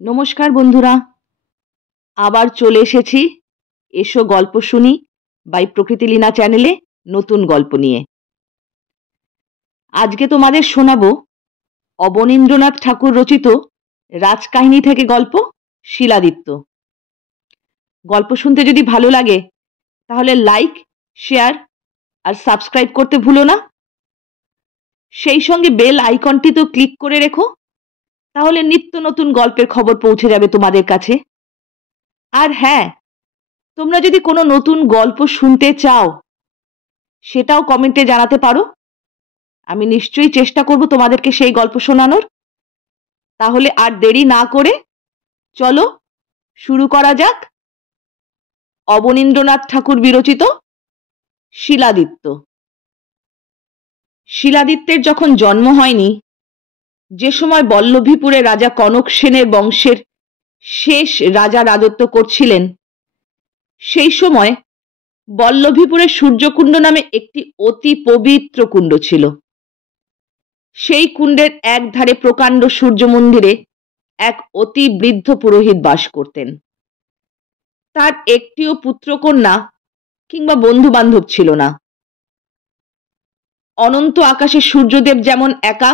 নমস্কার বন্ধুরা, আবার চলে এসেছি এসো গল্প শুনি বাই প্রকৃতিলীনা চ্যানেলে নতুন গল্প নিয়ে। আজকে তোমাদের শোনাবো অবনীন্দ্রনাথ ঠাকুর রচিত রাজকাহিনী থেকে গল্প শিলাদিত্য। গল্প শুনতে যদি ভালো লাগে তাহলে লাইক, শেয়ার আর সাবস্ক্রাইব করতে ভুলো না। সেই সঙ্গে বেল আইকনটিতেও ক্লিক করে রেখো, তাহলে নিত্য নতুন গল্পের খবর পৌঁছে যাবে তোমাদের কাছে। আর হ্যাঁ, তোমরা যদি কোনো নতুন গল্প শুনতে চাও সেটাও কমেন্টে জানাতে পারো। আমি নিশ্চয়ই চেষ্টা করব তোমাদেরকে সেই গল্প শোনানোর। তাহলে আর দেরি না করে চলো শুরু করা যাক অবনীন্দ্রনাথ ঠাকুর বিরচিত শিলাদিত্য। শিলাদিত্যের যখন জন্ম হয়নি, যে সময় বল্লভীপুরে রাজা কনক সেনের বংশের শেষ রাজা রাজত্ব করছিলেন, সেই সময় বল্লভীপুরে সূর্যকুণ্ড নামে একটি অতি পবিত্র কুণ্ড ছিল। সেই কুণ্ডের এক ধারে প্রকাণ্ড সূর্য মন্দিরে এক অতি বৃদ্ধ পুরোহিত বাস করতেন। তার একটিও পুত্রকন্যা কিংবা বন্ধু বান্ধব ছিল না। অনন্ত আকাশে সূর্যদেব যেমন একা,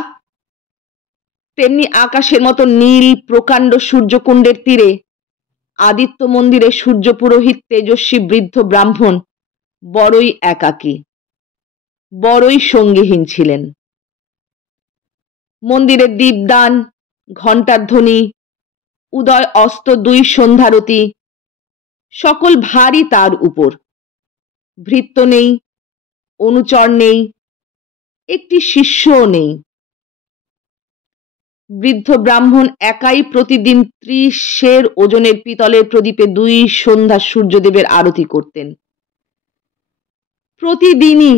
তেমনি আকাশের মতো নীল প্রকাণ্ড সূর্যকুণ্ডের তীরে আদিত্য মন্দিরে সূর্য পুরোহিত তেজস্বী বৃদ্ধ ব্রাহ্মণ বড়ই একাকী, বড়ই সঙ্গীহীন ছিলেন। মন্দিরের দীপদান, ঘণ্টার ধ্বনি, উদয় অস্ত দুই সন্ধ্যারতি সকল ভারী তার উপর। ভৃত্য নেই, অনুচর নেই, একটি শিষ্যও নেই। বৃদ্ধ ব্রাহ্মণ একাই প্রতিদিন 30 সের ওজনের পিতলের প্রদীপে 2 সন্ধ্যা সূর্যদেবের আরতি করতেন। প্রতিদিনই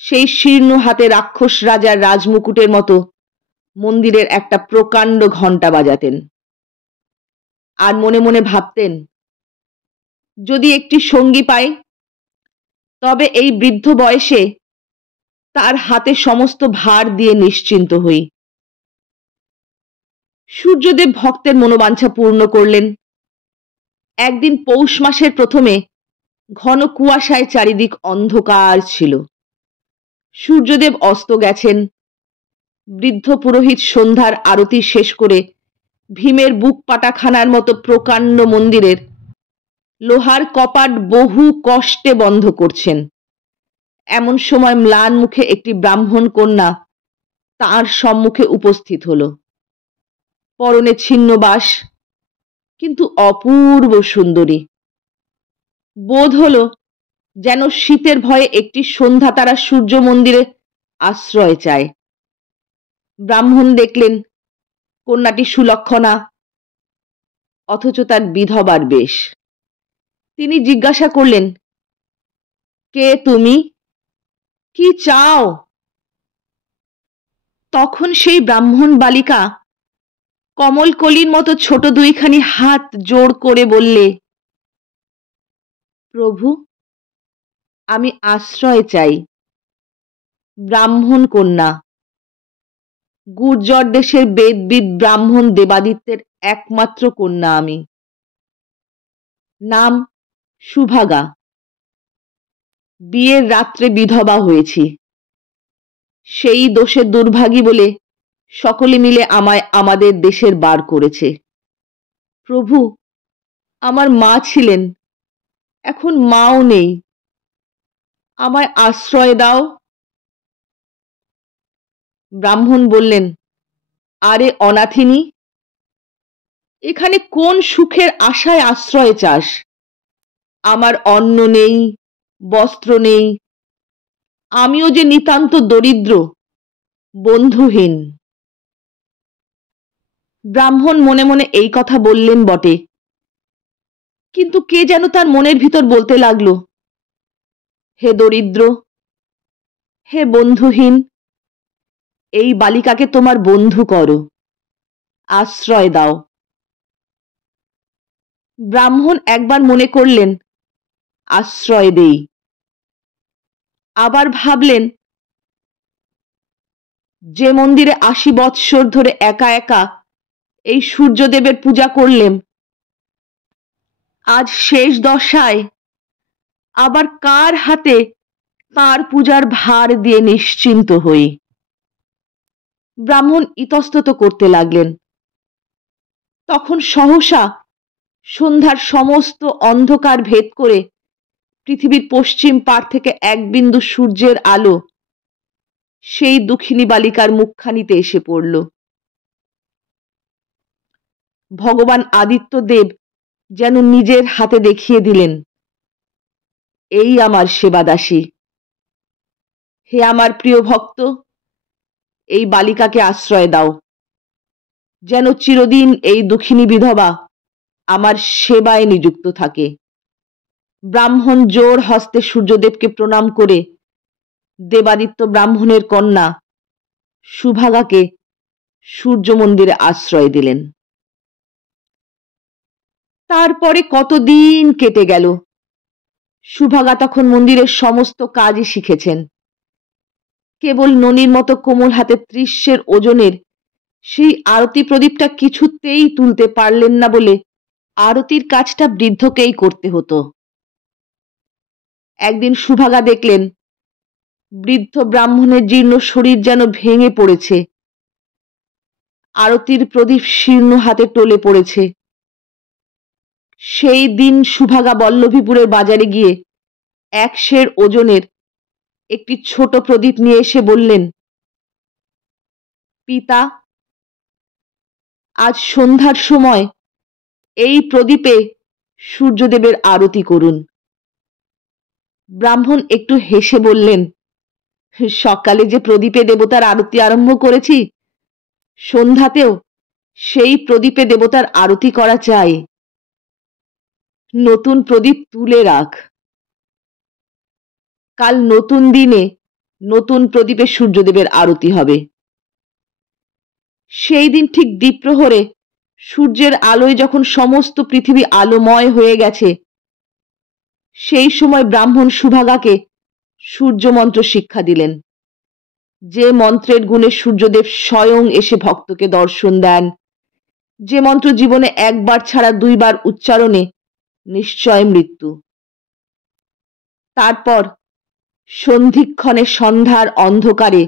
সেই শীর্ণ হাতে রাক্ষস রাজার রাজমুকুটের মতো মন্দিরের একটা প্রকাণ্ড ঘণ্টা বাজাতেন। আর মনে মনে ভাবতেন, যদি একটি সঙ্গী পাই তবে এই বৃদ্ধ বয়সে তার হাতে সমস্ত ভার দিয়ে নিশ্চিন্ত হই। সূর্যদেব ভক্তের মনোবাঞ্ছা পূর্ণ করলেন। একদিন পৌষ মাসের প্রথমে ঘন কুয়াশায় চারিদিক অন্ধকার ছিল। সূর্যদেব অস্ত গেছেন। বৃদ্ধ পুরোহিত সন্ধ্যার আরতি শেষ করে ভীমের বুক পাটাখানার মতো প্রকাণ্ড মন্দিরের লোহার কপাট বহু কষ্টে বন্ধ করছেন। এমন সময় ম্লান মুখে একটি ব্রাহ্মণ কন্যা তাঁর সম্মুখে উপস্থিত হল। পরনে ছিন্নবাস, কিন্তু অপূর্ব সুন্দরী। বোধ হলো যেন শীতের ভয়ে একটি সন্ধ্যা তারা সূর্য মন্দিরে আশ্রয় চায়। ব্রাহ্মণ দেখলেন কন্যাটি সুলক্ষণা, অথচ তার বিধবার বেশ। তিনি জিজ্ঞাসা করলেন, কে তুমি, কি চাও? তখন সেই ব্রাহ্মণ বালিকা কমলকলির মতো ছোট দুইখানি হাত জোড় করে বললে, প্রভু, আমি আশ্রয় চাই। ব্রাহ্মণ কন্যা, গুর্জর দেশের বেদবিদ ব্রাহ্মণ দেবাদিত্যের একমাত্র কন্যা আমি। নাম সুভাগা। বিয়ের রাত্রে বিধবা হয়েছি। সেই দোষে দুর্ভাগী বলে সকলে মিলে আমায় আমাদের দেশের বার করেছে। প্রভু, আমার মা ছিলেন, এখন মাও নেই, আমায় আশ্রয় দাও। ব্রাহ্মণ বললেন, আরে অনাথিনী, এখানে কোন সুখের আশায় আশ্রয় চাস? আমার অন্ন নেই, বস্ত্র নেই, আমিও যে নিতান্ত দরিদ্র, বন্ধুহীন। ব্রাহ্মণ মনে মনে এই কথা বললেন বটে, কিন্তু কে যেন তার মনের ভিতর বলতে লাগলো, হে দরিদ্র, হে বন্ধুহীন, এই বালিকাকে তোমার বন্ধু করো, আশ্রয় দাও। ব্রাহ্মণ একবার মনে করলেন আশ্রয় দেই, আবার ভাবলেন, যে মন্দিরে 80 বৎসর ধরে একা একা এই সূর্যদেবের পূজা করলেম, আজ শেষ দশায় আবার কার হাতে তাঁর পূজার ভার দিয়ে নিশ্চিন্ত হই। ব্রাহ্মণ ইতস্তত করতে লাগলেন। তখন সহসা সন্ধ্যার সমস্ত অন্ধকার ভেদ করে পৃথিবীর পশ্চিম পাড় থেকে এক বিন্দু সূর্যের আলো সেই দুঃখিনী বালিকার মুখখানিতে এসে পড়ল। ভগবান আদিত্যদেব যেন নিজের হাতে দেখিয়ে দিলেন, এই আমার সেবাদাসী। হে আমার প্রিয় ভক্ত, এই বালিকাকে আশ্রয় দাও, যেন চিরদিন এই দুঃখিনী বিধবা আমার সেবায় নিযুক্ত থাকে। ব্রাহ্মণ জোর হস্তে সূর্যদেবকে প্রণাম করে দেবাদিত্য ব্রাহ্মণের কন্যা সুভাগাকে সূর্য মন্দিরে আশ্রয় দিলেন। তারপরে কতদিন কেটে গেল। সুভাগা তখন মন্দিরের সমস্ত কাজই শিখেছেন। কেবল ননির মতো কোমল হাতে ৩০ ওজনের সেই আরতি প্রদীপটা কিছুতেই তুলতে পারলেন না বলে আরতির কাজটা বৃদ্ধকেই করতে হতো। একদিন সুভাগা দেখলেন বৃদ্ধ ব্রাহ্মণের জীর্ণ শরীর যেন ভেঙে পড়েছে, আরতির প্রদীপ শীর্ণ হাতে টলে পড়েছে। সেই দিন সুভাগা বল্লভীপুরের বাজারে গিয়ে ১০০ ওজনের একটি ছোট প্রদীপ নিয়ে এসে বললেন, পিতা, আজ সন্ধ্যার সময় এই প্রদীপে সূর্যদেবের আরতি করুন। ব্রাহ্মণ একটু হেসে বললেন, সকালে যে প্রদীপে দেবতার আরতি আরম্ভ করেছি, সন্ধ্যাতেও সেই প্রদীপে দেবতার আরতি করা চাই। নতুন প্রদীপ তুলে রাখ, কাল নতুন দিনে নতুন প্রদীপে সূর্যদেবের আরতি হবে। সেই দিন ঠিক দ্বীপ্রহরে সূর্যের আলোয় যখন সমস্ত পৃথিবী আলোময় হয়ে গেছে, সেই সময় ব্রাহ্মণ সুভাগাকে সূর্য মন্ত্র শিক্ষা দিলেন, যে মন্ত্রের গুণে সূর্যদেব স্বয়ং এসে ভক্তকে দর্শন দেন, যে মন্ত্র জীবনে একবার ছাড়া ২ বার উচ্চারণে নিশ্চয় মৃত্যু। তারপর সন্ধিক্ষণে সন্ধ্যার অন্ধকারে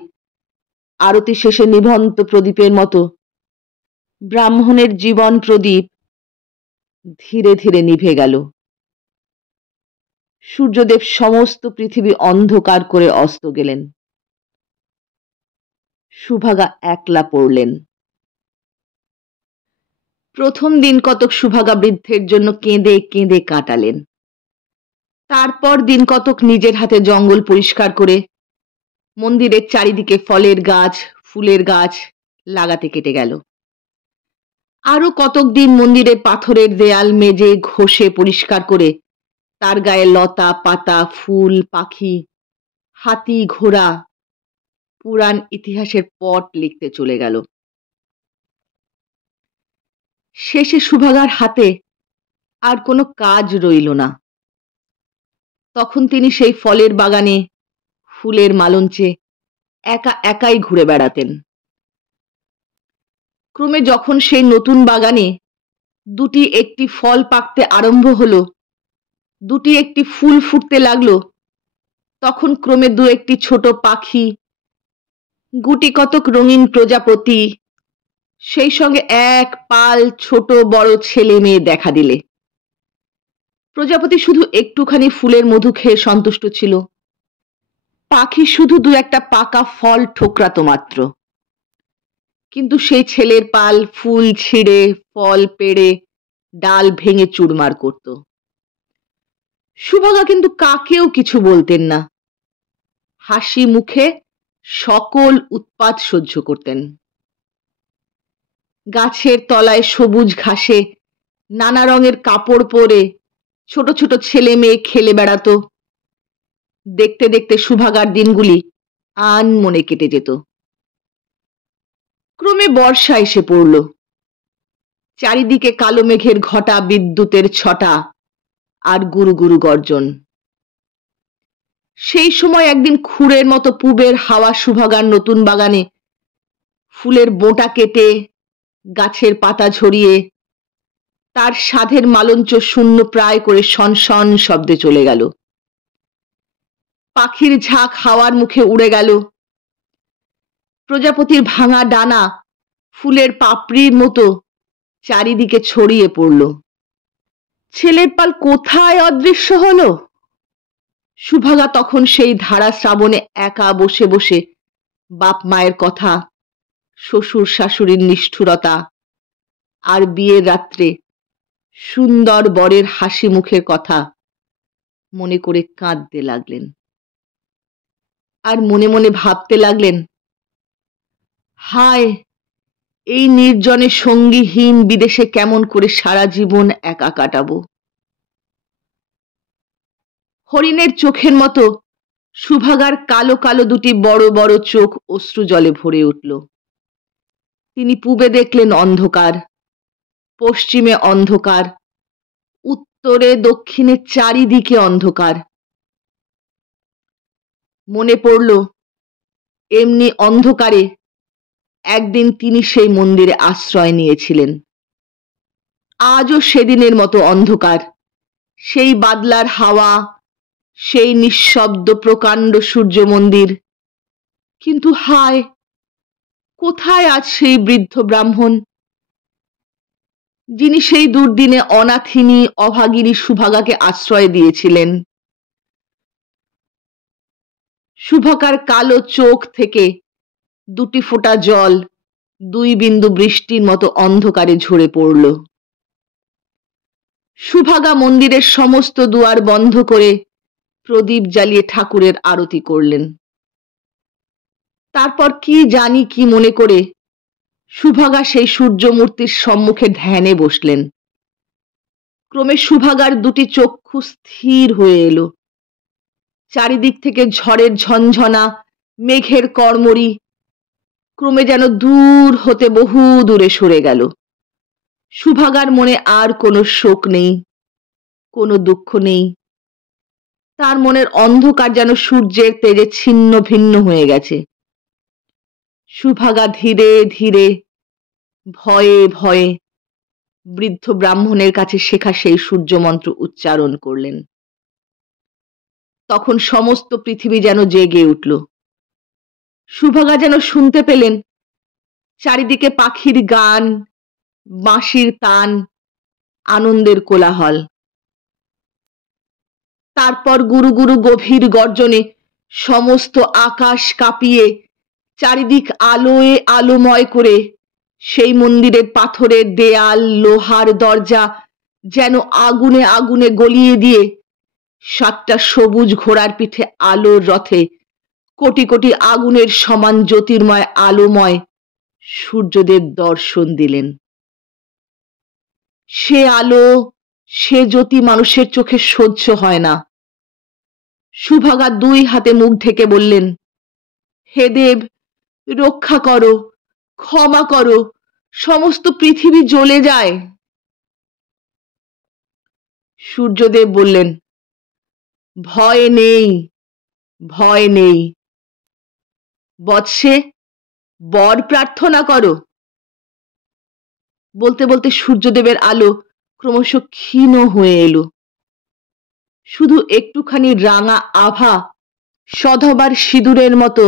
আরতি শেষে নিভন্ত প্রদীপের মতো ব্রাহ্মণের জীবন প্রদীপ ধীরে ধীরে নিভে গেল। সূর্যদেব সমস্ত পৃথিবী অন্ধকার করে অস্ত গেলেন। সুভাগা একলা পড়লেন। প্রথম দিন কতক সুভাগা বৃদ্ধের জন্য কেঁদে কেঁদে কাটালেন। তারপর দিন কতক নিজের হাতে জঙ্গল পরিষ্কার করে মন্দিরের চারিদিকে ফলের গাছ, ফুলের গাছ লাগাতে কেটে গেল। আরো কতক দিন মন্দিরের পাথরের দেয়াল মেজে ঘষে পরিষ্কার করে তার গায়ে লতা পাতা, ফুল, পাখি, হাতি, ঘোড়া, পুরাণ ইতিহাসের পট লিখতে চলে গেল। শেষে সুভাগার হাতে আর কোনো কাজ রইল না। তখন তিনি সেই ফলের বাগানে, ফুলের মালঞ্চে একা একাই ঘুরে বেড়াতেন। ক্রমে যখন সেই নতুন বাগানে ২টি একটি ফল পাকতে আরম্ভ হলো, ২টি একটি ফুল ফুটতে লাগলো, তখন ক্রমে ২-১টি ছোট পাখি, গুটি কতক রঙিন প্রজাপতি, সেই সঙ্গে এক পাল ছোট বড় ছেলে মেয়ে দেখা দিলে। প্রজাপতি শুধু একটুখানি ফুলের মধু খেয়ে সন্তুষ্ট ছিল, পাখি শুধু ২-১টা পাকা ফল ঠোকরাতো মাত্র। কিন্তু সেই ছেলের পাল ফুল ছিঁড়ে, ফল পেড়ে, ডাল ভেঙে চুরমার করত। সুভাগা কিন্তু কাকেও কিছু বলতেন না, হাসি মুখে সকল উৎপাত সহ্য করতেন। গাছের তলায় সবুজ ঘাসে নানা রঙের কাপড় পরে ছোট ছোট ছেলে মেয়ে খেলে বেড়াতো। দেখতে দেখতে সুভাগার দিনগুলি আনমনে কেটে যেত। ক্রমে বর্ষা এসে পড়ল। চারিদিকে কালো মেঘের ঘটা, বিদ্যুতের ছটা আর গুরু গুরু গর্জন। সেই সময় একদিন খুরের মতো পুবের হাওয়া সুভাগার নতুন বাগানে ফুলের বোঁটা কেটে গাছের পাতা ঝরিয়ে তার সাধের মালঞ্চ শূন্য প্রায় করে শনশন শব্দে চলে গেল। পাখির ঝাঁক হাওয়ার মুখে উড়ে গেল। প্রজাপতির ভাঙা ডানা ফুলের পাপড়ির মতো চারিদিকে ছড়িয়ে পড়ল। ছেলের পাল কোথায় অদৃশ্য হলো? সুভাগা তখন সেই ধারা শ্রাবণে একা বসে বসে বাপ মায়ের কথা, শ্বশুর শাশুড়ির নিষ্ঠুরতা, আর বিয়ের রাত্রে সুন্দর বরের হাসি মুখের কথা মনে করে কাঁদতে লাগলেন। আর মনে মনে ভাবতে লাগলেন, হায়, এই নির্জনে সঙ্গীহীন বিদেশে কেমন করে সারা জীবন একা কাটাবো। হরিণের চোখের মতো সুভাগার কালো কালো দুটি বড় বড় চোখ অশ্রু জলে ভরে উঠল। তিনি পূবে দেখলেন অন্ধকার, পশ্চিমে অন্ধকার, উত্তরে দক্ষিণে চারিদিকে অন্ধকার। মনে পড়ল এমনি অন্ধকারে একদিন তিনি সেই মন্দিরে আশ্রয় নিয়েছিলেন। আজও সেদিনের মতো অন্ধকার, সেই বাদলার হাওয়া, সেই নিঃশব্দ প্রকাণ্ড সূর্য মন্দির। কিন্তু হায়, কোথায় আজ সেই বৃদ্ধ ব্রাহ্মণ, যিনি সেই দুর্দিনে অনাথিনী অভাগিনী সুভাগাকে আশ্রয় দিয়েছিলেন? সুভাগার কালো চোখ থেকে দুটি ফোঁটা জল দুই বিন্দু বৃষ্টির মতো অন্ধকারে ঝরে পড়ল। সুভাগা মন্দিরের সমস্ত দুয়ার বন্ধ করে প্রদীপ জ্বালিয়ে ঠাকুরের আরতি করলেন। তারপর কি জানি কি মনে করে সুভাগা সেই সূর্যমূর্তির সম্মুখে ধ্যানে বসলেন। ক্রমে সুভাগার দুটি চক্ষু স্থির হয়ে এলো। চারিদিক থেকে ঝড়ের ঝনঝনা, মেঘের কড়মড়ি ক্রমে যেন দূর হতে বহু দূরে সরে গেল। সুভাগার মনে আর কোনো শোক নেই, কোনো দুঃখ নেই। তার মনের অন্ধকার যেন সূর্যের তেজে ছিন্ন ভিন্ন হয়ে গেছে। সুভাগা ধীরে ধীরে ভয়ে ভয়ে বৃদ্ধ ব্রাহ্মণের কাছে শেখা সেই সূর্যমন্ত্র উচ্চারণ করলেন। তখন সমস্ত পৃথিবী যেন জেগে উঠল। সুভাগা যেন শুনতে পেলেন চারিদিকে পাখির গান, বাঁশির তান, আনন্দের কোলাহল। তারপর গুরু গুরু গভীর গর্জনে সমস্ত আকাশ কাঁপিয়ে চারিদিক আলোয় আলোময় করে সেই মন্দিরের পাথরের দেয়াল, লোহার দরজা যেন আগুনে আগুনে গলিয়ে দিয়ে সাতটা সবুজ ঘোড়ার পিঠে আলোর রথে কোটি কোটি আগুনের সমান জ্যোতির্ময় আলোময় সূর্যদেব দর্শন দিলেন। সে আলো, সে জ্যোতি মানুষের চোখে সহ্য হয় না। সুভাগা দুই হাতে মুখ ঢেকে বললেন, হে দেব, রক্ষা করো, ক্ষমা করো, সমস্ত পৃথিবী জ্বলে যায়। সূর্যদেব বললেন, ভয় নেই, ভয় নেই। বৎসে, বর প্রার্থনা করো। বলতে বলতে সূর্যদেবের আলো ক্রমশ ক্ষীণ হয়ে এলো। শুধু একটুখানি রাঙা আভা সধবার সিঁদুরের মতো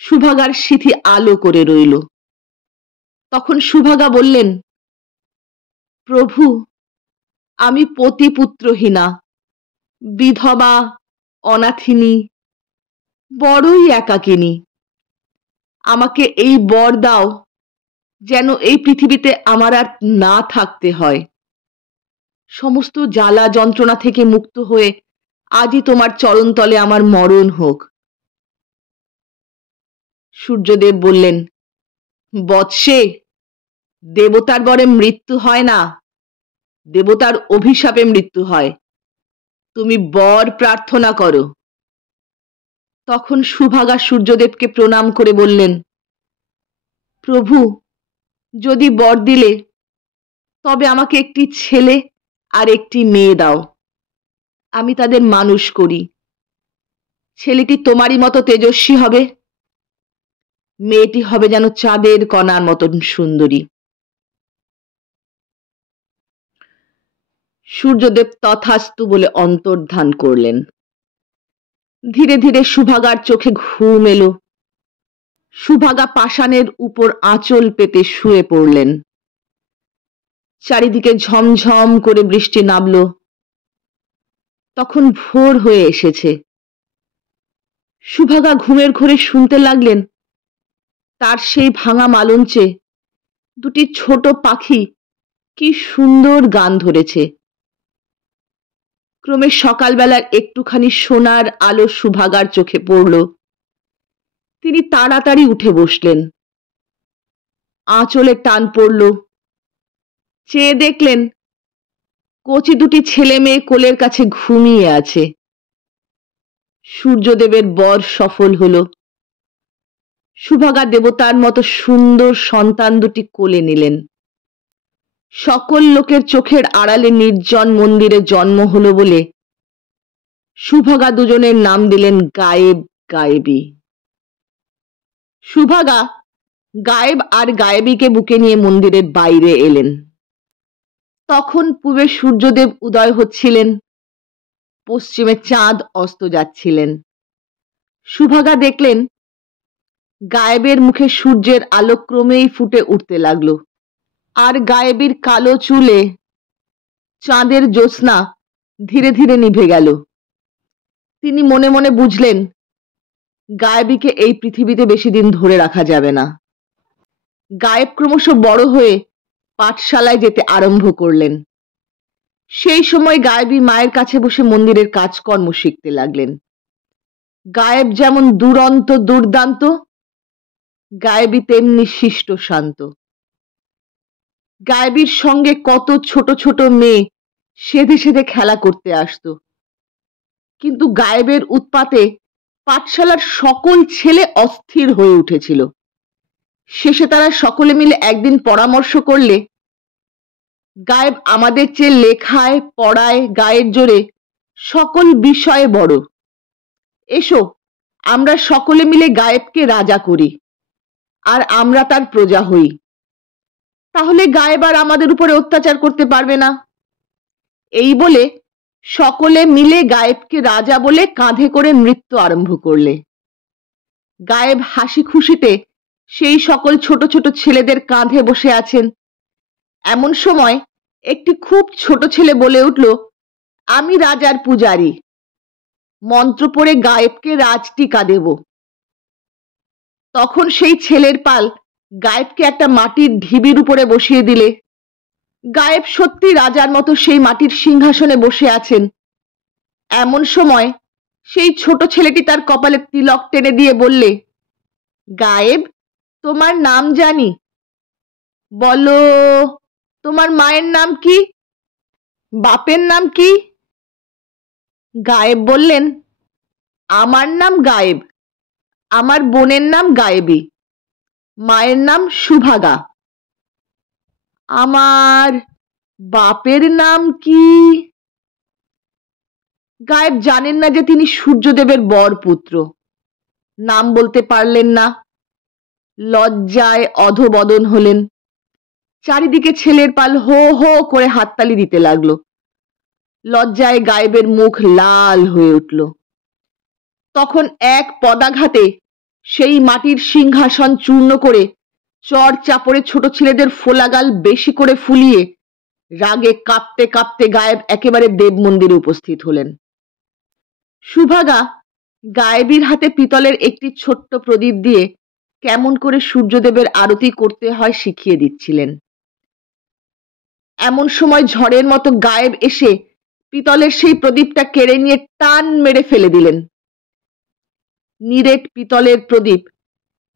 সুভাগার সিথি আলো করে রইল। তখন সুভাগা বললেন, প্রভু, আমি পতিপুত্রহীনা, বিধবা, অনাথিনী, বড়ই একাকিনী। আমাকে এই বর দাও যেন এই পৃথিবীতে আমার আর না থাকতে হয়। সমস্ত জ্বালা যন্ত্রণা থেকে মুক্ত হয়ে আজই তোমার চরণতলে আমার মরণ হোক। সূর্যদেব বললেন, বৎসে, দেবতার বরে মৃত্যু হয় না, দেবতার অভিশাপে মৃত্যু হয়। তুমি বর প্রার্থনা করো। তখন সুভাগা সূর্যদেবকে প্রণাম করে বললেন, প্রভু, যদি বর দিলে তবে আমাকে একটি ছেলে আর একটি মেয়ে দাও, আমি তাদের মানুষ করি। ছেলেটি তোমারই মতো তেজস্বী হবে, মেয়েটি হবে যেন চাঁদের কণার মতন সুন্দরী। সূর্যদেব তথাস্তু বলে অন্তর্ধান করলেন। ধীরে ধীরে সুভাগার চোখে ঘুম এলো। সুভাগা পাষাণের উপর আঁচল পেতে শুয়ে পড়লেন। চারিদিকে ঝমঝম করে বৃষ্টি নামল। তখন ভোর হয়ে এসেছে। সুভাগা ঘুমের ঘোরে শুনতে লাগলেন তার সেই ভাঙা মালঞ্চে দুটি ছোট পাখি কি সুন্দর গান ধরেছে। ক্রমে সকালবেলার একটুখানি সোনার আলো সুভাগার চোখে পড়ল। তিনি তাড়াতাড়ি উঠে বসলেন। আঁচলে টান পড়ল। চেয়ে দেখলেন কচি দুটি ছেলে মেয়ে কোলের কাছে ঘুমিয়ে আছে। সূর্যদেবের বর সফল হল। সুভাগা দেবতার মতো সুন্দর সন্তান দুটি কোলে নিলেন। সকল লোকের চোখের আড়ালে নির্জন মন্দিরে জন্ম হলো বলে সুভাগা দুজনের নাম দিলেন গায়েব গায়েবী। সুভাগা গায়েব আর গায়েবীকে বুকে নিয়ে মন্দিরের বাইরে এলেন। তখন পূবে সূর্যদেব উদয় হচ্ছিলেন, পশ্চিমে চাঁদ অস্ত যাচ্ছিলেন। সুভাগা দেখলেন গায়েবের মুখে সূর্যের আলো ক্রমেই ফুটে উঠতে লাগলো, আর গায়েবীর কালো চুলে চাঁদের জ্যোৎস্না ধীরে ধীরে নিভে গেল। তিনি মনে মনে বুঝলেন গায়েবীকে এই পৃথিবীতে বেশি দিন ধরে রাখা যাবে না। গায়েব ক্রমশ বড় হয়ে পাঠশালায় যেতে আরম্ভ করলেন। সেই সময় গায়েবী মায়ের কাছে বসে মন্দিরের কাজকর্ম শিখতে লাগলেন। গায়েব যেমন দুরন্ত দুর্দান্ত, গায়েবী তেমনি শিষ্ট শান্ত। গায়েবীর সঙ্গে কত ছোট ছোট মেয়ে সেধে সেধে খেলা করতে আসতো, কিন্তু গায়েবের উৎপাতে পাঠশালার সকল ছেলে অস্থির হয়ে উঠেছিল। শেষে তারা সকলে মিলে একদিন পরামর্শ করলে, গায়েব আমাদের চেয়ে লেখায় পড়ায় গায়ের জোরে সকল বিষয়ে বড়। এসো আমরা সকলে মিলে গায়েবকে রাজা করি, আর আমরা তার প্রজা হই। তাহলে গায়েব আর আমাদের উপরে অত্যাচার করতে পারবে না। এই বলে সকলে মিলে গায়েবকে রাজা বলে কাঁধে করে নৃত্য আরম্ভ করলে। গায়েব হাসি খুশিতে সেই সকল ছোট ছোট ছেলেদের কাঁধে বসে আছেন। এমন সময় একটি খুব ছোট ছেলে বলে উঠল, আমি রাজার পূজারী, মন্ত্র পড়ে গায়েবকে রাজটিকা দেব। তখন সেই ছেলের পাল গায়েবকে একটা মাটির ঢিবির উপরে বসিয়ে দিলে। গায়েব সত্যি রাজার মতো সেই মাটির সিংহাসনে বসে আছেন। এমন সময় সেই ছোট ছেলেটি তার কপালে তিলক টেনে দিয়ে বললে, গায়েব তোমার নাম জানি, বলো তোমার মায়ের নাম কি, বাপের নাম কি? গায়েব বললেন, আমার নাম গায়েব, আমার বোনের নাম গায়েবী, মায়ের নাম সুভাগা। আমার বাপের নাম কি? গায়েব জানেন না যে তিনি সূর্যদেবের বর পুত্র। নাম বলতে পারলেন না। লজ্জায় অধবদন হলেন। চারিদিকে ছেলের পাল হো হো করে হাততালি দিতে লাগলো। লজ্জায় গায়েবের মুখ লাল হয়ে উঠল। তখন এক পদাঘাতে সেই মাটির সিংহাসন চূর্ণ করে চর চাপড়ে ছোট ছেলেদের ফোলাগাল বেশি করে ফুলিয়ে রাগে কাঁপতে কাঁপতে গায়েব একেবারে দেব মন্দিরে উপস্থিত হলেন। সুভাগা গায়েবীর হাতে পিতলের একটি ছোট্ট প্রদীপ দিয়ে কেমন করে সূর্যদেবের আরতি করতে হয় শিখিয়ে দিচ্ছিলেন। এমন সময় ঝড়ের মতো গায়েব এসে পিতলের সেই প্রদীপটা কেড়ে নিয়ে টান মেরে ফেলে দিলেন। নিরেট পিতলের প্রদীপ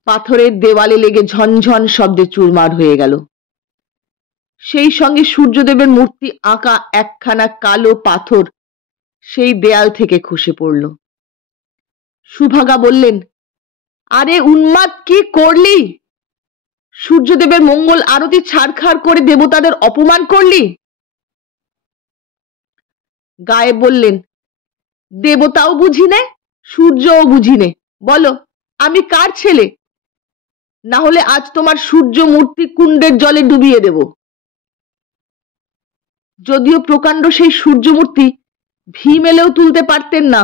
পাথরের দেওয়ালে লেগে ঝনঝন শব্দে চুরমার হয়ে গেল। সেই সঙ্গে সূর্যদেবের মূর্তি আঁকা একখানা কালো পাথর সেই দেয়াল থেকে খসে পড়ল। সুভাগা বললেন, আরে উন্মাদ, কি করলি? সূর্যদেবের মঙ্গল আরতি ছাড়খাড় করে দেবতাদের অপমান করলি। গায়েব বললেন, দেবতাও বুঝি নে, সূর্যও বুঝি নে, বলো আমি কার ছেলে? না হলে আজ তোমার সূর্য মূর্তি কুণ্ডের জলে ডুবিয়ে দেব। যদিও প্রকাণ্ড সেই সূর্যমূর্তি ভীম এলেও তুলতে পারতেন না,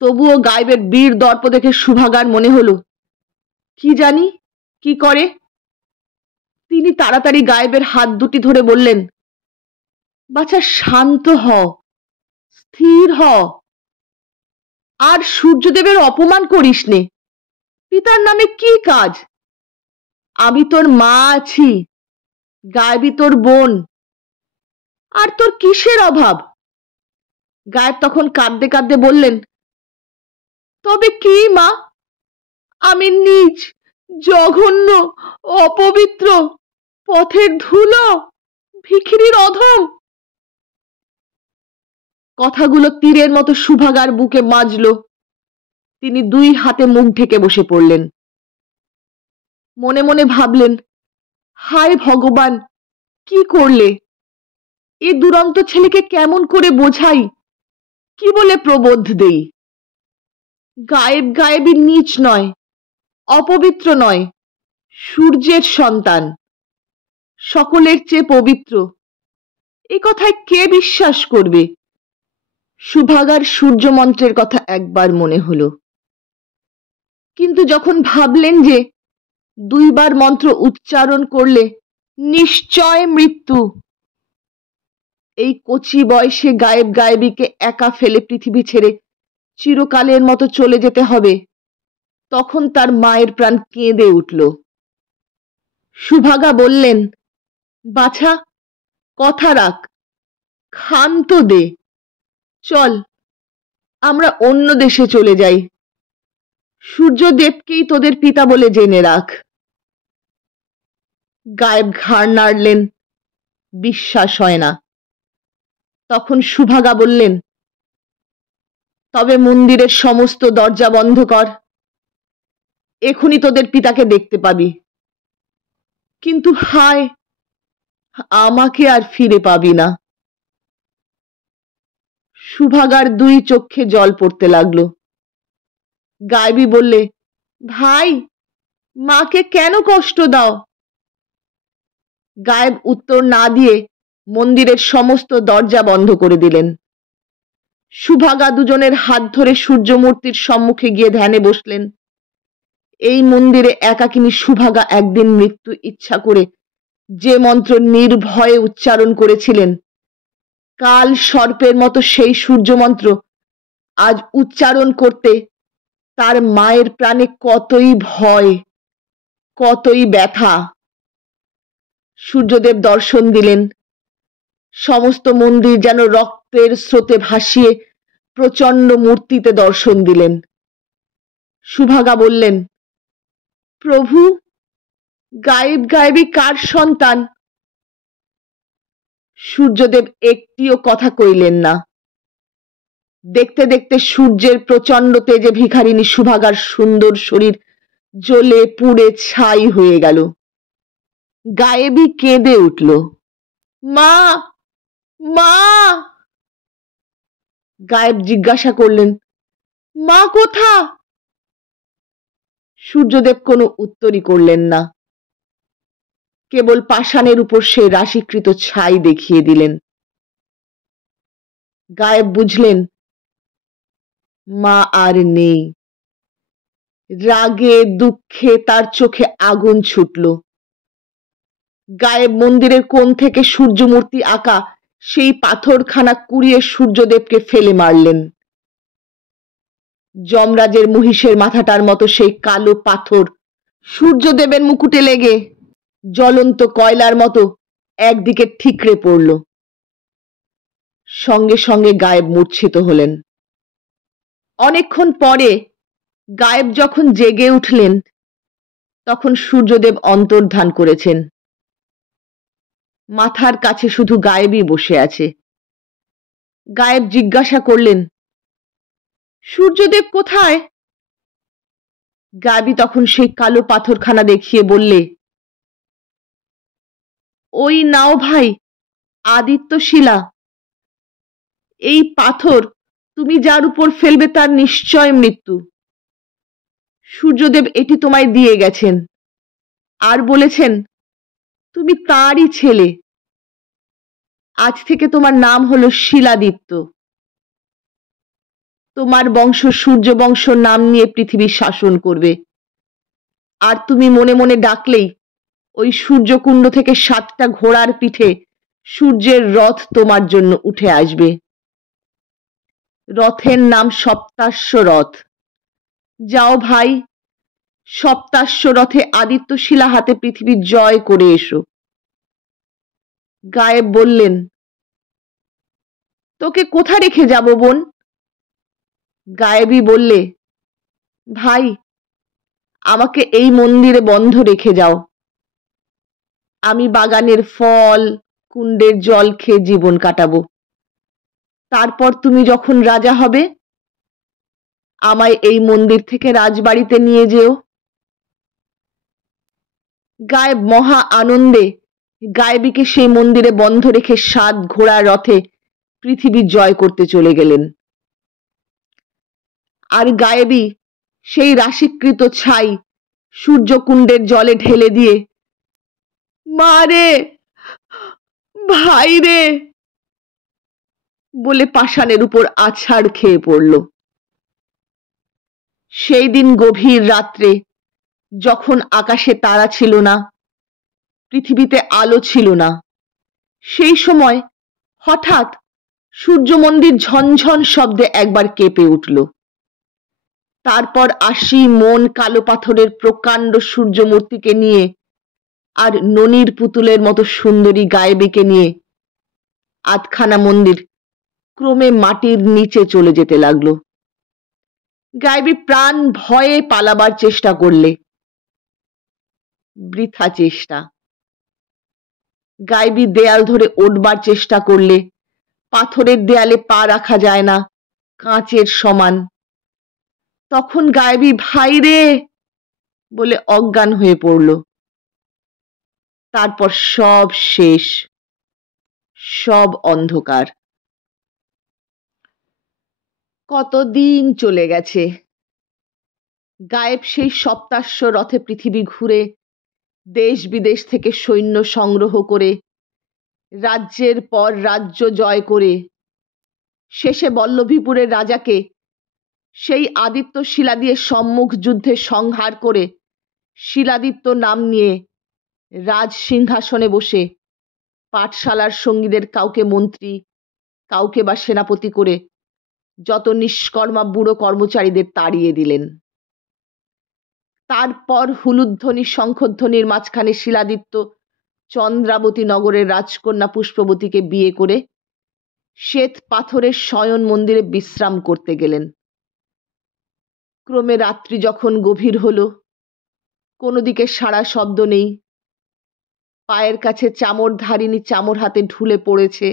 তবুও গায়েবের বীর দর্প দেখে সুভাগার মনে হলো কি জানি কি করে। তিনি তাড়াতাড়ি গায়েবের হাত দুটি ধরে বললেন, বাছা শান্ত হ, স্থির হ, আর সূর্যদেবের অপমান করিস নে। পিতার নামে কি কাজ? আমি তোর মা আছি, গায়েবী তোর বোন, আর তোর কিসের অভাব? গায়েব তখন কাঁদতে কাঁদতে বললেন, তবে কি মা? আমি নীচ, জঘন্য, অপবিত্র, পথের ধুলো, ভিখিরির অধম। কথাগুলো তীরের মতো সুভাগার বুকে বাজল। তিনি দুই হাতে মুখ ঢেকে বসে পড়লেন। মনে মনে ভাবলেন, হায় ভগবান, কি করলে? এ দুরন্ত ছেলেকে কেমন করে বোঝাই, কি বলে প্রবোধ দেই? গায়েব গায়েবী নীচ নয়, অপবিত্র নয়, সূর্যের সন্তান, সকলের চেয়ে পবিত্র। এ কথায় কে বিশ্বাস করবে? সুভাগার সূর্য মন্ত্রের কথা একবার মনে হলো, কিন্তু যখন ভাবলেন যে দুইবার মন্ত্র উচ্চারণ করলে নিশ্চয় মৃত্যু, এই কচি বয়সে গায়েব গায়েবীকে একা ফেলে পৃথিবী ছেড়ে চিরকালের মতো চলে যেতে হবে, তখন তার মায়ের প্রাণ কেঁদে উঠল। সুভাগা বললেন, বাছা কথা রাখ, ক্ষান্ত দে, চল আমরা অন্য দেশে চলে যাই। সূর্যদেবকেই তোদের পিতা বলে জেনে রাখ। গায়েব ঘাড় নাড়লেন, বিশ্বাস হয় না। তখন সুভাগা বললেন, তবে মন্দিরের সমস্ত দরজা বন্ধ কর, এখনই তোদের পিতাকে দেখতে পাবি। কিন্তু হায়, আমাকে আর ফিরে পাবি না। সুভাগার দুই চোখে জল পড়তে লাগলো। গায়েবী বললে, ভাই, মাকে কেন কষ্ট দাও? গায়েব উত্তর না দিয়ে মন্দিরের সমস্ত দরজা বন্ধ করে দিলেন। সুভাগা দুজনের হাত ধরে সূর্যমূর্তির সম্মুখে গিয়ে ধ্যানে বসলেন। এই মন্দিরে একাকিনী সুভাগা একদিন মৃত্যু ইচ্ছা করে যে মন্ত্র নির্ভয়ে উচ্চারণ করেছিলেন, কাল সর্পের মতো সেই সূর্যমন্ত্র আজ উচ্চারণ করতে তার মায়ের প্রাণে কতই ভয়, কতই ব্যথা। সূর্যদেব দর্শন দিলেন। সমস্ত মন্দির যেন রক্তের স্রোতে ভাসিয়ে প্রচন্ড মূর্তিতে দর্শন দিলেন। সুভাগা বললেন, প্রভু, গায়েব গায়েবী কার সন্তান? সূর্যদেব একটিও কথা কইলেন না। দেখতে দেখতে সূর্যের প্রচন্ড তেজে ভিখারিনী সুভাগার সুন্দর শরীর জ্বলে পুড়ে ছাই হয়ে গেল। গায়েবী কেঁদে উঠল, মা, মা। গায়েব জিজ্ঞাসা করলেন, মা কোথা? সূর্যদেব কোনো উত্তরই করলেন না, কেবল পাষাণের উপর সে রাশিকৃত ছাই দেখিয়ে দিলেন। গায়েব বুঝলেন মা আর নেই। রাগে দুঃখে তার চোখে আগুন ছুটল। গায়েব মন্দিরের কোণ থেকে সূর্যমূর্তি আঁকা সেই পাথরখানা কুড়িয়ে সূর্যদেবকে ফেলে মারলেন। যমরাজের মহিষের মাথাটার মতো সেই কালো পাথর সূর্যদেবের মুকুটে লেগে জ্বলন্ত কয়লার মতো একদিকে ঠিকরে পড়ল। সঙ্গে সঙ্গে গায়েব মূর্ছিত হলেন। অনেকক্ষণ পরে গায়েব যখন জেগে উঠলেন, তখন সূর্যদেব অন্তর্ধান করেছেন। মাথার কাছে শুধু গায়েবই বসে আছে। গায়েব জিজ্ঞাসা করলেন, সূর্যদেব কোথায়? গায়েবী তখন সেই কালো পাথরখানা দেখিয়ে বললে, ওই নাও ভাই, আদিত্য শিলা। এই পাথর তুমি যার উপর ফেলবে তার নিশ্চয় মৃত্যু। সূর্যদেব এটি তোমায় দিয়ে গেছেন, আর বলেছেন তুমি তারই ছেলে। আজ থেকে তোমার নাম হলো শিলাদিত্য। তোমার বংশ সূর্য বংশ নাম নিয়ে পৃথিবীর শাসন করবে। আর তুমি মনে মনে ডাকলেই ওই সূর্যকুণ্ড থেকে 7টা ঘোড়ার পিঠে সূর্যের রথ তোমার জন্য উঠে আসবে। রথের নাম সপ্তাশ্ব রথ। যাও ভাই, সপ্তাশ্ব রথে আদিত্য শিলা হাতে পৃথিবী জয় করে এসো। গায়েব বললেন, তোকে কোথা রেখে যাব বোন? গায়েবী বললে, ভাই, আমাকে এই মন্দিরে বন্ধ রেখে যাও। আমি বাগানের ফল, কুণ্ডের জল খেয়ে জীবন কাটাবো। তারপর তুমি যখন রাজা হবে, আমায় এই মন্দির থেকে রাজবাড়িতে নিয়ে যেও। গায়েব মহা আনন্দে গায়েবীকে সেই মন্দিরে বন্ধ রেখে 7 ঘোড়ার রথে পৃথিবী জয় করতে চলে গেলেন। আর গায়েবী সেই রাশিকৃত ছাই সূর্যকুণ্ডের জলে ঢেলে দিয়ে, মা রে, ভাই রে বলে পাষাণের উপর আছাড় খেয়ে পড়ল। সেই দিন গভীর রাত্রে, যখন আকাশে তারা ছিল না, পৃথিবীতে আলো ছিল না, সেই সময় হঠাৎ সূর্য মন্দির ঝনঝন শব্দে একবার কেঁপে উঠল। তারপর 80 মন কালো পাথরের প্রকাণ্ড সূর্য মূর্তিকে নিয়ে আর ননির পুতুলের মতো সুন্দরী গায়েবীকে নিয়ে আধখানা মন্দির ক্রমে মাটির নিচে চলে যেতে লাগলো। গায়েবী প্রাণ ভয়ে পালাবার চেষ্টা করলে, বৃথা চেষ্টা। গায়েবী দেয়াল ধরে উঠবার চেষ্টা করলে পাথরের দেয়ালে পা রাখা যায় না, কাঁচের সমান। তখন গায়েবী ভাই রে বলে অজ্ঞান হয়ে পড়ল। তারপর সব শেষ, সব অন্ধকার। কতদিন চলে গেছে। গায়েব সেই সপ্তাশ্ব রথে পৃথিবী ঘুরে দেশ বিদেশ থেকে সৈন্য সংগ্রহ করে রাজ্যের পর রাজ্য জয় করে শেষে বল্লভীপুরের রাজাকে সেই আদিত্য শিলা দিয়ে সম্মুখ যুদ্ধে সংহার করে শিলাদিত্য নাম নিয়ে রাজ সিংহাসনে বসে পাঠশালার সঙ্গীদের কাউকে মন্ত্রী, কাউকে বা সেনাপতি করে যত নিষ্কর্মা বুড়ো কর্মচারীদের তাড়িয়ে দিলেন। তারপর হুলুধ্বনি শঙ্খধ্বনির মাঝখানে শিলাদিত্য চন্দ্রাবতী নগরের রাজকন্যা পুষ্পবতীকে বিয়ে করে শ্বেত পাথরের শয়ন মন্দিরে বিশ্রাম করতে গেলেন। ক্রমে রাত্রি যখন গভীর হলো, কোনো দিকে সাড়া শব্দ নেই। পায়ের কাছে চামরধারিণী চামর হাতে ঢুলে পড়েছে,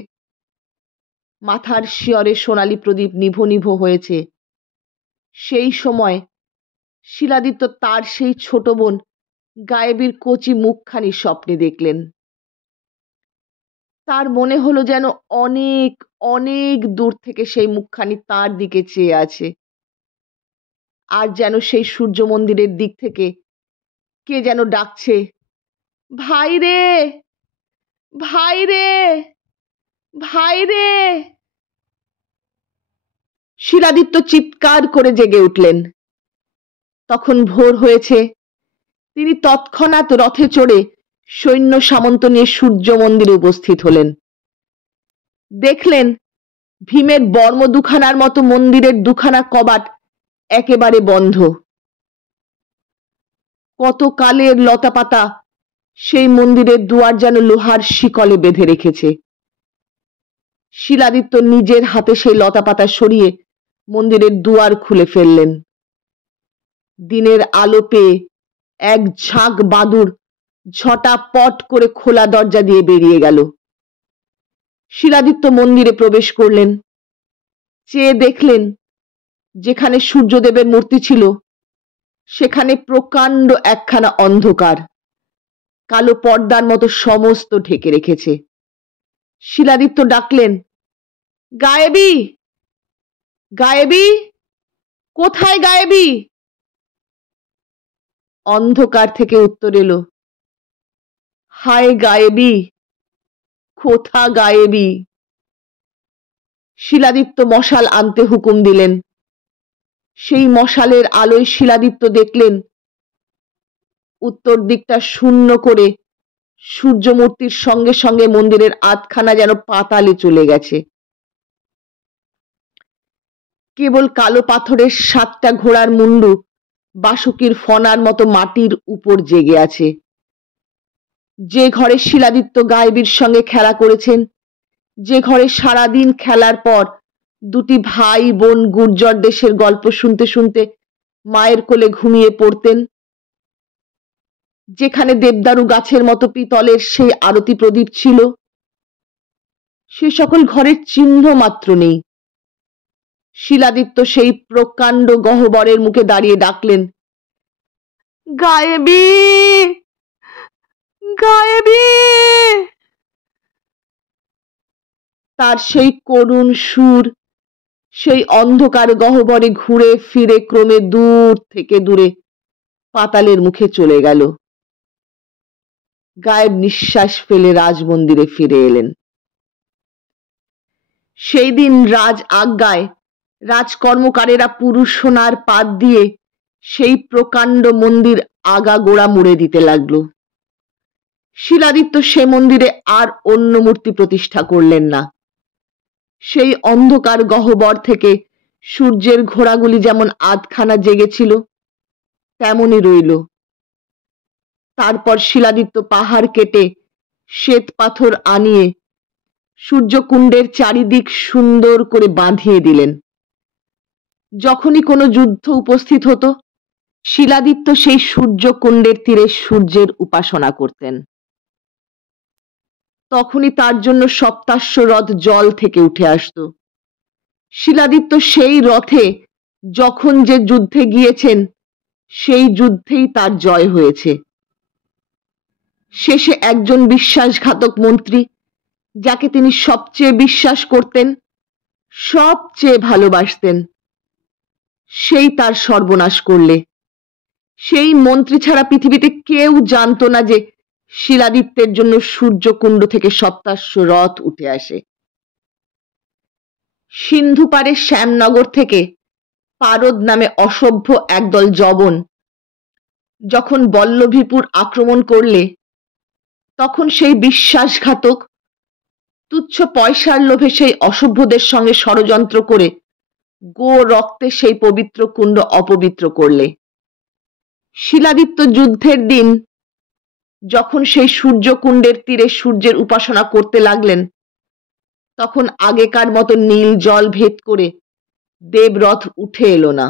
মাথার শিয়রে সোনালী প্রদীপ নিভো নিভো হয়েছে। সেই সময় শিলাদিত্য তার সেই ছোট বোন গায়েবীর কচি মুখখানি স্বপ্নে দেখলেন। তার মনে হলো যেন অনেক অনেক দূর থেকে সেই মুখখানি তার দিকে চেয়ে আছে, আর যেন সেই সূর্য মন্দিরের দিক থেকে কে যেন ডাকছে, ভাই রে, ভাই রে, ভাই রে। শিলাদিত্য চিৎকার করে জেগে উঠলেন। তখন ভোর হয়েছে। তিনি তৎক্ষণাৎ রথে চড়ে সৈন্য সামন্ত নিয়ে সূর্য মন্দিরে উপস্থিত হলেন। দেখলেন ভীমের বর্ম দুখানার মতো মন্দিরের দুখানা কবাট একেবারে বন্ধ। কত কালের লতাপাতা সেই মন্দিরের দুয়ার যেন লোহার শিকলে বেঁধে রেখেছে। শিলাদিত্য নিজের হাতে সেই লতাপাতা সরিয়ে মন্দিরের দুয়ার খুলে ফেললেন। দিনের আলো পেয়ে এক ঝাঁক বাদুড় ঝটাপট করে খোলা দরজা দিয়ে বেরিয়ে গেল। শিলাদিত্য মন্দিরে প্রবেশ করলেন। চেয়ে দেখলেন যেখানে সূর্যদেবের মূর্তি ছিল সেখানে প্রকাণ্ড একখানা অন্ধকার কালো পর্দার মতো সমস্ত ঢেকে রেখেছে। শিলাদিত্য ডাকলেন, গায়েবী, গায়েবী, কোথায় গায়েবী? অন্ধকার থেকে উত্তর এলো, হায় গায়েবী, কোথা গায়েবী? শিলাদিত্য মশাল আনতে হুকুম দিলেন। সেই মশালের আলোয় শিলাদিত্য দেখলেন উত্তর দিকটা শূন্য করে সূর্যমূর্তির সঙ্গে সঙ্গে মন্দিরের আধখানা যেন পাতালে চলে গেছে। কেবল কালো পাথরের 7টা ঘোড়ার মুন্ডু বাসুকির ফনার মতো মাটির উপর জেগে আছে। যে ঘরে শিলাদিত্য গায়েবীর সঙ্গে খেলা করেছেন, যে ঘরে সারাদিন খেলার পর দুটি ভাই বোন গুর্জর দেশের গল্প শুনতে শুনতে মায়ের কোলে ঘুমিয়ে পড়তেন, যেখানে দেবদারু গাছের মতো পিতলের সেই আরতি প্রদীপ ছিল, সে সকল ঘরের চিহ্ন মাত্র নেই। শিলাদিত্য সেই প্রকাণ্ড গহ্বরের মুখে দাঁড়িয়ে ডাকলেন, গায়েবী, গায়েবী। তার সেই করুণ সুর সেই অন্ধকার গহ্বরে ঘুরে ফিরে ক্রমে দূর থেকে দূরে পাতালের মুখে চলে গেল। গায়েব নিঃশ্বাস ফেলে রাজমন্দিরে ফিরে এলেন। সেই দিন রাজ আজ্ঞায় রাজকর্মকারেরা পুরুষ সোনার পাত দিয়ে সেই প্রকাণ্ড মন্দির আগাগোড়া মুড়ে দিতে লাগলো। শিলাদিত্য সে মন্দিরে আর অন্য মূর্তি প্রতিষ্ঠা করলেন না। সেই অন্ধকার গহ্বর থেকে সূর্যের ঘোড়াগুলি যেমন আধখানা জেগেছিল তেমনই রইল। তারপর শিলাদিত্য পাহাড় কেটে শ্বেত পাথর আনিয়ে সূর্যকুণ্ডের চারিদিক সুন্দর করে বাঁধিয়ে দিলেন। যখনই কোনো যুদ্ধ উপস্থিত হতো, শিলাদিত্য সেই সূর্যকুণ্ডের তীরে সূর্যের উপাসনা করতেন। তখনই তার জন্য সপ্তাশ্ব রথ জল থেকে উঠে আসত। শিলাদিত্য সেই রথে যখন যে যুদ্ধে গিয়েছেন, সেই যুদ্ধেই তার জয় হয়েছে। শেষে একজন বিশ্বাসঘাতক মন্ত্রী, যাকে তিনি সবচেয়ে বিশ্বাস করতেন, সবচেয়ে ভালোবাসতেন, সেই তার সর্বনাশ করলে। সেই মন্ত্রী ছাড়া পৃথিবীতে কেউ জানত না যে শিলাদিত্যের জন্য সূর্যকুণ্ড থেকে সপ্তাশ্ব রথ উঠে আসে। সিন্ধু পারে শ্যামনগর থেকে পারদ নামে অসভ্য একদল জবন যখন বল্লভীপুর আক্রমণ করলে, তখন সেই বিশ্বাসঘাতক তুচ্ছ পয়সার লোভে সেই অসভ্যদের সঙ্গে ষড়যন্ত্র করে গো রক্তে সেই পবিত্র কুণ্ড অপবিত্র করলে। শিলাদিত্য যুদ্ধের দিন যখন সেই সূর্যকুণ্ডের তীরে সূর্যের উপাসনা করতে লাগলেন, তখন আগেকার মতো নীল জল ভেদ করে দেবরথ উঠে এলো না।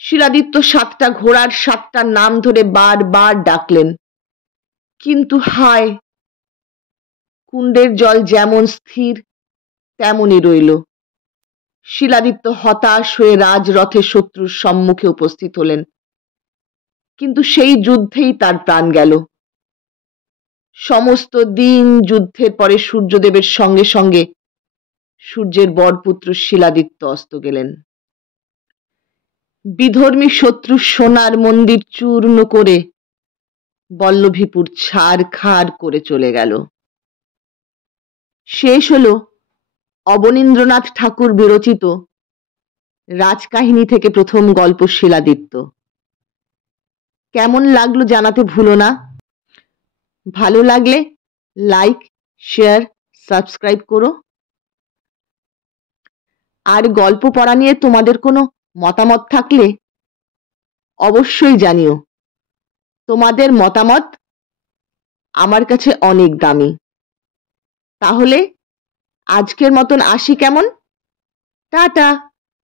শিলাদিত্য 7টা ঘোড়ার 7টা নাম ধরে বারবার ডাকলেন, কিন্তু হায়, কুণ্ডের জল যেমন স্থির তেমনই রইল। শিলাদিত্য হতাশ হয়ে রাজরথে শত্রুর সম্মুখে উপস্থিত হলেন, কিন্তু সেই যুদ্ধেই তার প্রাণ গেল। সমস্ত দিন যুদ্ধের পরে সূর্যদেবের সঙ্গে সঙ্গে সূর্যের বরপুত্র শিলাদিত্য অস্ত গেলেন। বিধর্মী শত্রু সোনার মন্দির চূর্ণ করে বল্লভীপুর ছারখার করে চলে গেল। শেষ হলো অবনীন্দ্রনাথ ঠাকুর বিরচিত রাজকাহিনী থেকে প্রথম গল্প শিলাদিত্য। কেমন লাগলো জানাতে ভুলো না। ভালো লাগলে লাইক, শেয়ার, সাবস্ক্রাইব করো। আর গল্প পড়া নিয়ে তোমাদের কোনো মতামত থাকলে অবশ্যই জানিও। তোমাদের মতামত আমার কাছে অনেক দামি। তাহলে আজকের মতন আসি কেমন? টাটা।